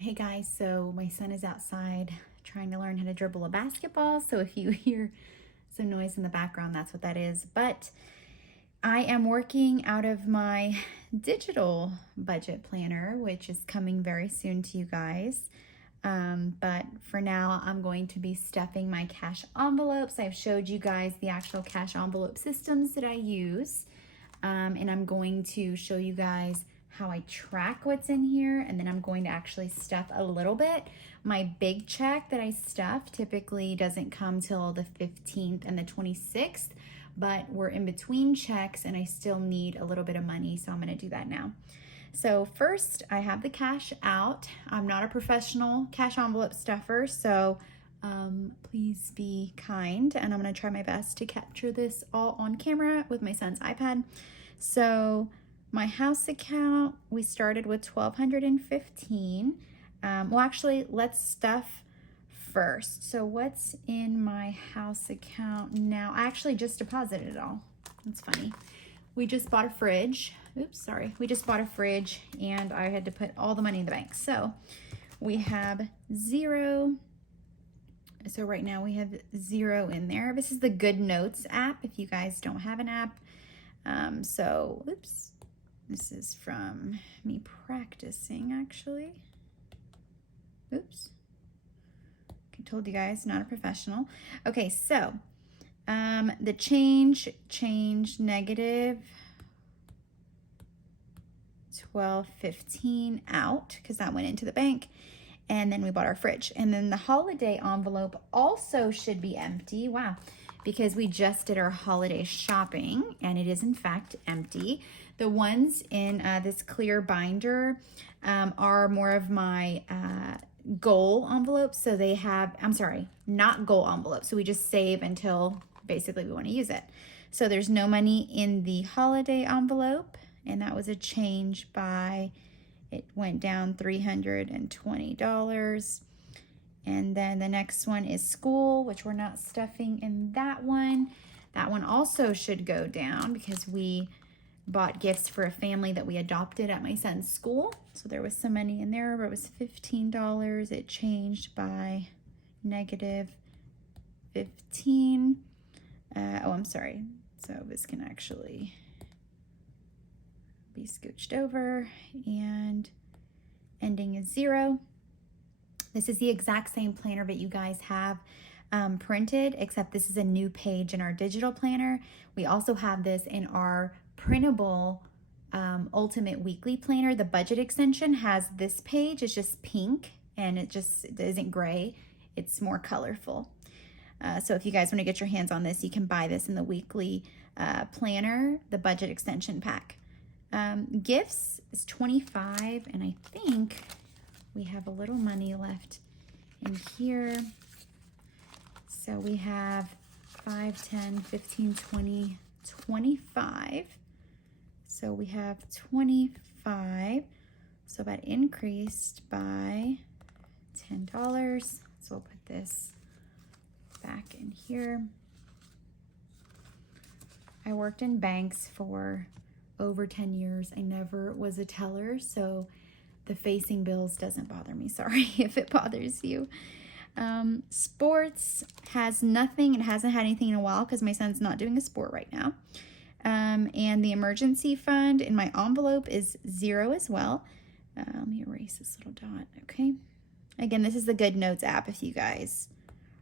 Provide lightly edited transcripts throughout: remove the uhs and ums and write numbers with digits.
Hey guys, so my son is outside trying to learn how to dribble a basketball. So if you hear some noise in the background, that's what that is. But I am working out of my digital budget planner, which is coming very soon to you guys. But for now, I'm going to be stuffing my cash envelopes. I've showed you guys the actual cash envelope systems that I use. And I'm going to show you guys how I track what's in here, and then I'm going to actually stuff a little bit. My big check that I stuff typically doesn't come till the 15th and the 26th, but we're in between checks and I still need a little bit of money, so I'm gonna do that now. So first, I have the cash out. I'm not a professional cash envelope stuffer, so please be kind, and I'm gonna try my best to capture this all on camera with my son's iPad. So my house account, we started with $1,215. Well, actually, let's stuff first. So what's in my house account now? I actually just deposited it all. That's funny. We just bought a fridge. Oops, sorry. We just bought a fridge and I had to put all the money in the bank. So we have zero. So right now we have zero in there. This is the Good Notes app if you guys don't have an app. Oops. This is from me practicing, actually. Oops. I told you guys, not a professional. Okay, so the change negative 12.15 out because that went into the bank. And then we bought our fridge. And then the holiday envelope also should be empty. Wow. Because we just did our holiday shopping and it is in fact empty. The ones in this clear binder are more of my goal envelopes. So they have, I'm sorry, not goal envelopes. So we just save until basically we want to use it. So there's no money in the holiday envelope, and that was a change by, it went down $320. And then the next one is school, which we're not stuffing in that one. That one also should go down because we bought gifts for a family that we adopted at my son's school. So there was some money in there, but it was $15. It changed by negative 15. Oh, I'm sorry. So this can actually be scooched over, and ending is zero. This is the exact same planner that you guys have printed, except this is a new page in our digital planner. We also have this in our printable ultimate weekly planner. The budget extension has this page. It's just pink and it isn't gray. It's more colorful. So if you guys want to get your hands on this, you can buy this in the weekly planner, the budget extension pack. Gifts is $25, and I think we have a little money left in here. So we have 5, 10, 15, 20, 25. So we have 25. So that increased by $10. So we'll put this back in here. I worked in banks for over 10 years. I never was a teller, so the facing bills doesn't bother me. Sorry if it bothers you. Sports has nothing. It hasn't had anything in a while because my son's not doing a sport right now. And the emergency fund in my envelope is zero as well. Let me erase this little dot. Okay. Again, this is the Good Notes app if you guys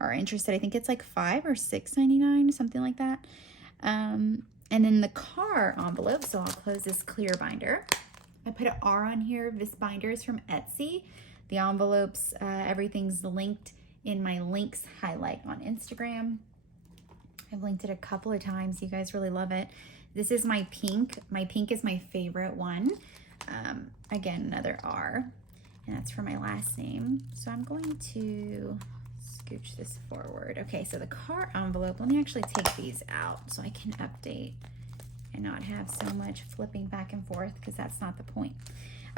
are interested. I think it's like $5 or $6.99, something like that. And then the car envelope, so I'll close this clear binder. I put an R on here. This binder is from Etsy. The envelopes, everything's linked in my links highlight on Instagram. I've linked it a couple of times. You guys really love it. This is my pink. My pink is my favorite one. Again, another R, and that's for my last name. So I'm going to scooch this forward. Okay, so the car envelope, let me actually take these out so I can update and not have so much flipping back and forth because that's not the point.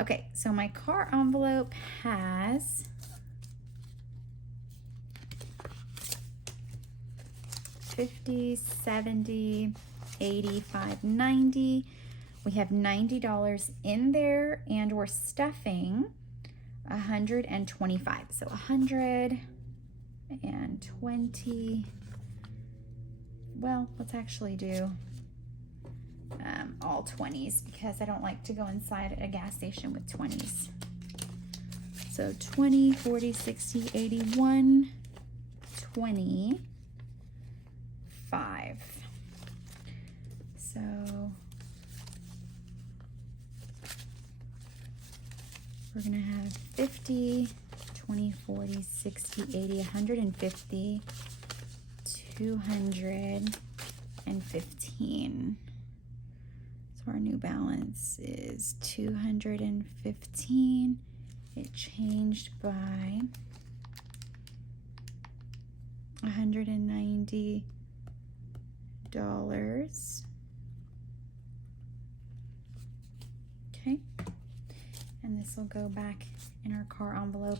Okay, so my car envelope has $50, $70, $85, $90. We have $90 in there, and we're stuffing 125. So 120. Well, let's actually do all 20s because I don't like to go inside a gas station with 20s. So 20, 40, 60, 81, 25. So we're going to have 50, 20, 40, 60, 80, 150, 215. So our new balance is 215. It changed by $190. Okay. And this will go back in our car envelope.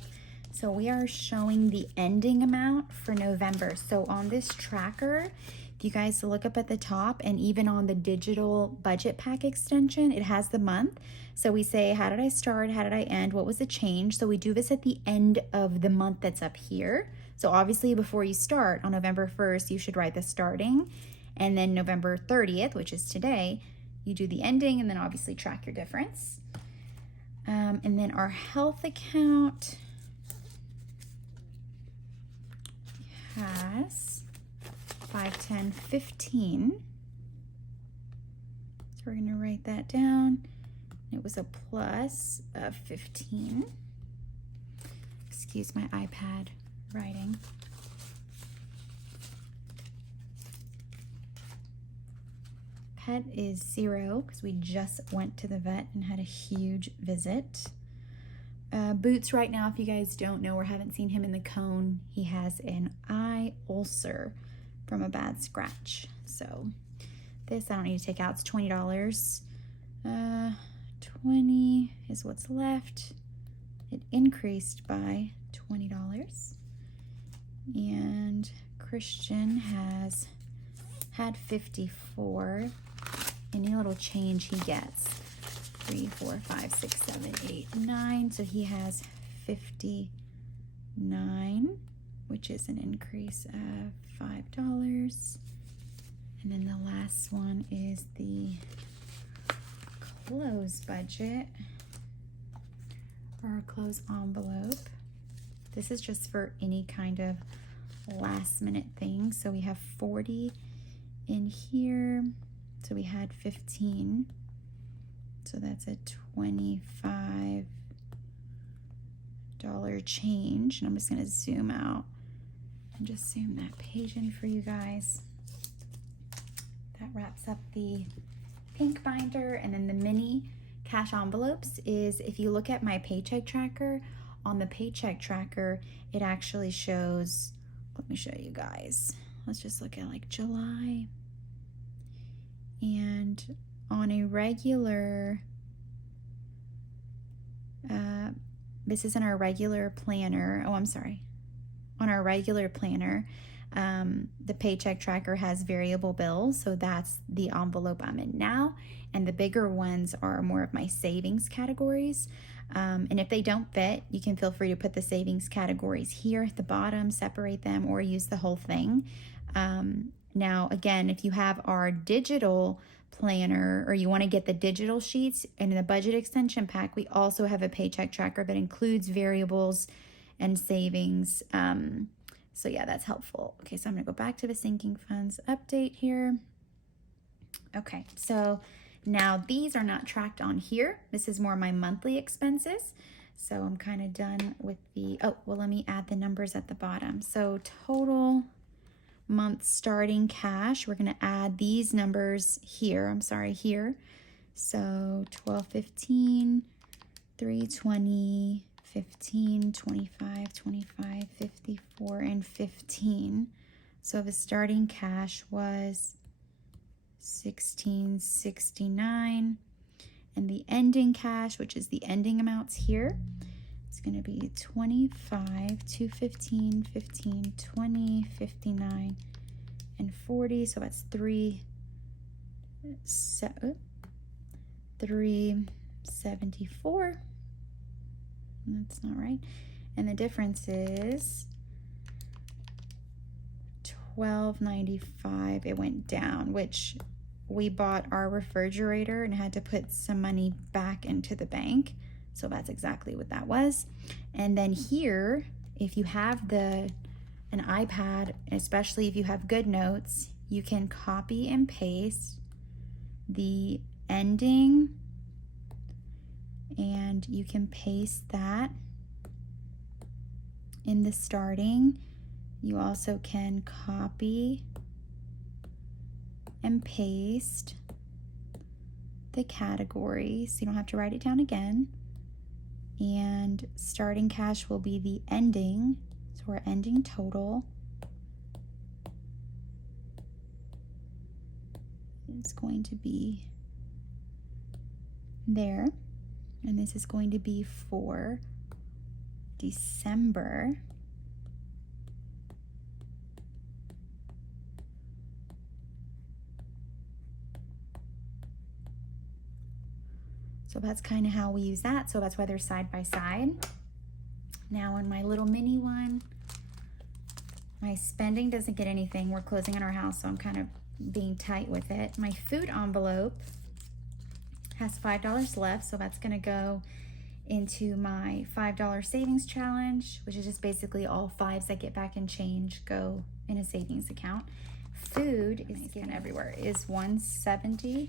So we are showing the ending amount for November. So on this tracker, if you guys look up at the top and even on the digital budget pack extension, it has the month. So we say, how did I start? How did I end? What was the change? So we do this at the end of the month that's up here. So obviously before you start on November 1st, you should write the starting. And then November 30th, which is today, you do the ending and then obviously track your difference. And then our health account has 5, 10, 15. So we're going to write that down. It was a plus of 15. Excuse my iPad writing. Pet is 0 because we just went to the vet and had a huge visit. Boots right now, if you guys don't know or haven't seen him in the cone, he has an eye ulcer from a bad scratch. So this I don't need to take out. It's $20. 20 is what's left. It increased by $20. And Christian has had 54. Any little change he gets. 3, 4, 5, 6, 7, 8, 9. So he has 59, which is an increase of $5. And then the last one is the close budget or close envelope. This is just for any kind of last minute thing. So we have 40 in here. So we had 15. So that's a $25 change. And I'm just going to zoom out and just zoom that page in for you guys. That wraps up the pink binder. And then the mini cash envelopes is, if you look at my Paycheck Tracker, on the Paycheck Tracker, it actually shows, let me show you guys. Let's just look at like July. And on a regular, this isn't our regular planner. Oh, I'm sorry. On our regular planner, the Paycheck Tracker has variable bills. So that's the envelope I'm in now. And the bigger ones are more of my savings categories. And if they don't fit, you can feel free to put the savings categories here at the bottom, separate them, or use the whole thing. Now, again, if you have our digital planner or you want to get the digital sheets and in the budget extension pack, we also have a Paycheck Tracker that includes variables and savings. So yeah, that's helpful. Okay, so I'm going to go back to the sinking funds update here. Okay, so now these are not tracked on here. This is more my monthly expenses. So I'm kind of done with the, oh, well, let me add the numbers at the bottom. So total month starting cash, we're going to add these numbers here. I'm sorry, here. So 12, 15, 3, 20, 15, 25, 25, 54, and 15. So the starting cash was 1669, and the ending cash, which is the ending amounts here, it's going to be 25, 215, 15, 20, 59, and 40. So that's 374. That's not right. And the difference is $12.95. It went down, which we bought our refrigerator and had to put some money back into the bank. So that's exactly what that was. And then here, if you have an iPad, especially if you have GoodNotes, you can copy and paste the ending, and you can paste that in the starting. You also can copy and paste the categories, so you don't have to write it down again. And starting cash will be the ending, so our ending total is going to be there, and this is going to be for December. So that's kind of how we use that. So that's why they're side by side. Now in my little mini one, my spending doesn't get anything. We're closing on our house, so I'm kind of being tight with it. My food envelope has $5 left, so that's gonna go into my $5 savings challenge, which is just basically all fives that get back in change go in a savings account. Food is getting everywhere, is $175.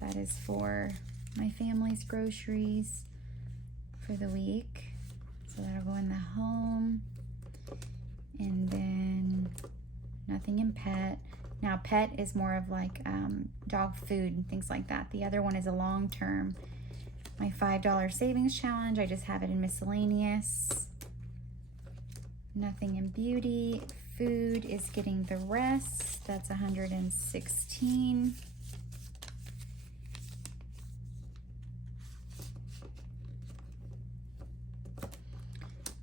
That is for my family's groceries for the week. So that'll go in the home. And then nothing in pet. Now pet is more of like dog food and things like that. The other one is a long-term. My $5 savings challenge, I just have it in miscellaneous. Nothing in beauty. Food is getting the rest. That's $116.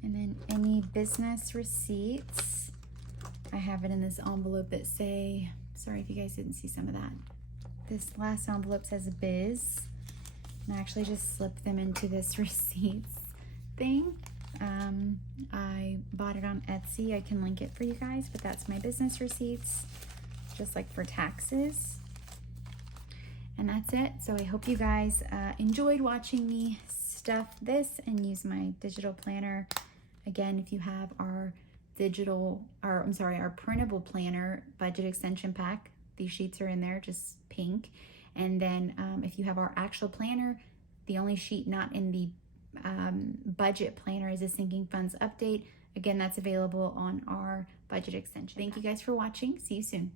And then any business receipts, I have it in this envelope that say, sorry if you guys didn't see some of that. This last envelope says biz, and I actually just slipped them into this receipts thing. I bought it on Etsy. I can link it for you guys, but that's my business receipts, just like for taxes. And that's it. So I hope you guys enjoyed watching me stuff this and use my digital planner. Again, if you have our printable planner budget extension pack, these sheets are in there, just pink. And then if you have our actual planner, the only sheet not in the budget planner is a sinking funds update. Again, that's available on our budget extension. Thank you guys for watching. See you soon.